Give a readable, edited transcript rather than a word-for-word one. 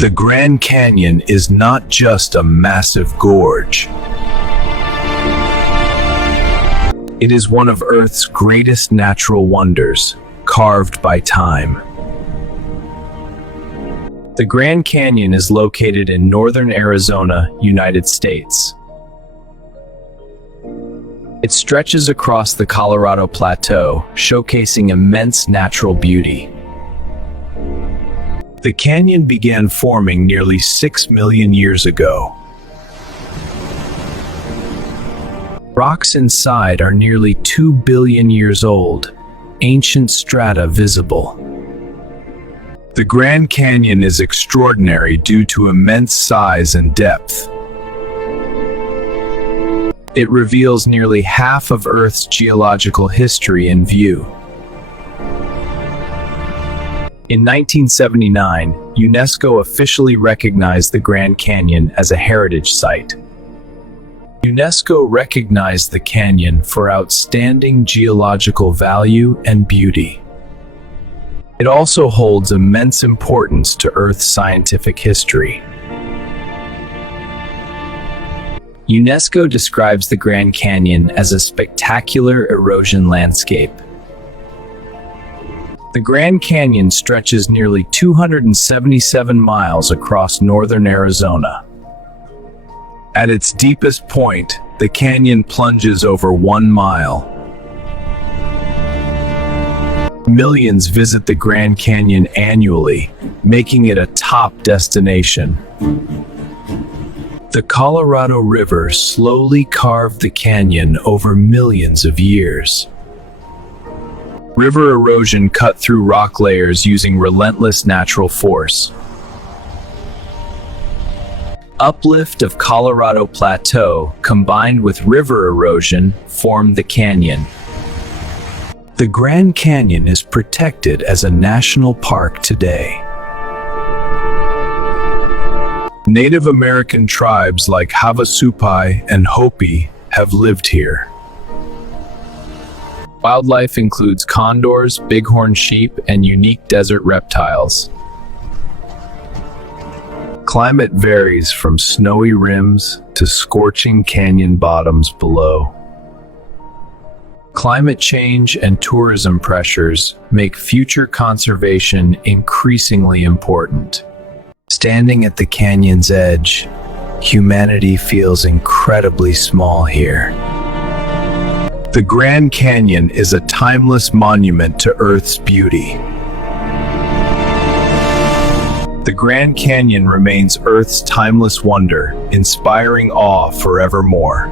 The Grand Canyon is not just a massive gorge. It is one of Earth's greatest natural wonders, carved by time. The Grand Canyon is located in northern Arizona, United States. It stretches across the Colorado Plateau, showcasing immense natural beauty. The canyon began forming nearly 6 million years ago. Rocks inside are nearly 2 billion years old, ancient strata visible. The Grand Canyon is extraordinary due to immense size and depth. It reveals nearly half of Earth's geological history in view. In 1979, UNESCO officially recognized the Grand Canyon as a heritage site. UNESCO recognized the canyon for outstanding geological value and beauty. It also holds immense importance to Earth's scientific history. UNESCO describes the Grand Canyon as a spectacular erosion landscape. The Grand Canyon stretches nearly 277 miles across northern Arizona. At its deepest point, the canyon plunges over 1 mile. Millions visit the Grand Canyon annually, making it a top destination. The Colorado River slowly carved the canyon over millions of years. River erosion cut through rock layers using relentless natural force. Uplift of Colorado Plateau combined with river erosion formed the canyon. The Grand Canyon is protected as a national park today. Native American tribes like Havasupai and Hopi have lived here. Wildlife includes condors, bighorn sheep, and unique desert reptiles. Climate varies from snowy rims to scorching canyon bottoms below. Climate change and tourism pressures make future conservation increasingly important. Standing at the canyon's edge, humanity feels incredibly small here. The Grand Canyon is a timeless monument to Earth's beauty. The Grand Canyon remains Earth's timeless wonder, inspiring awe forevermore.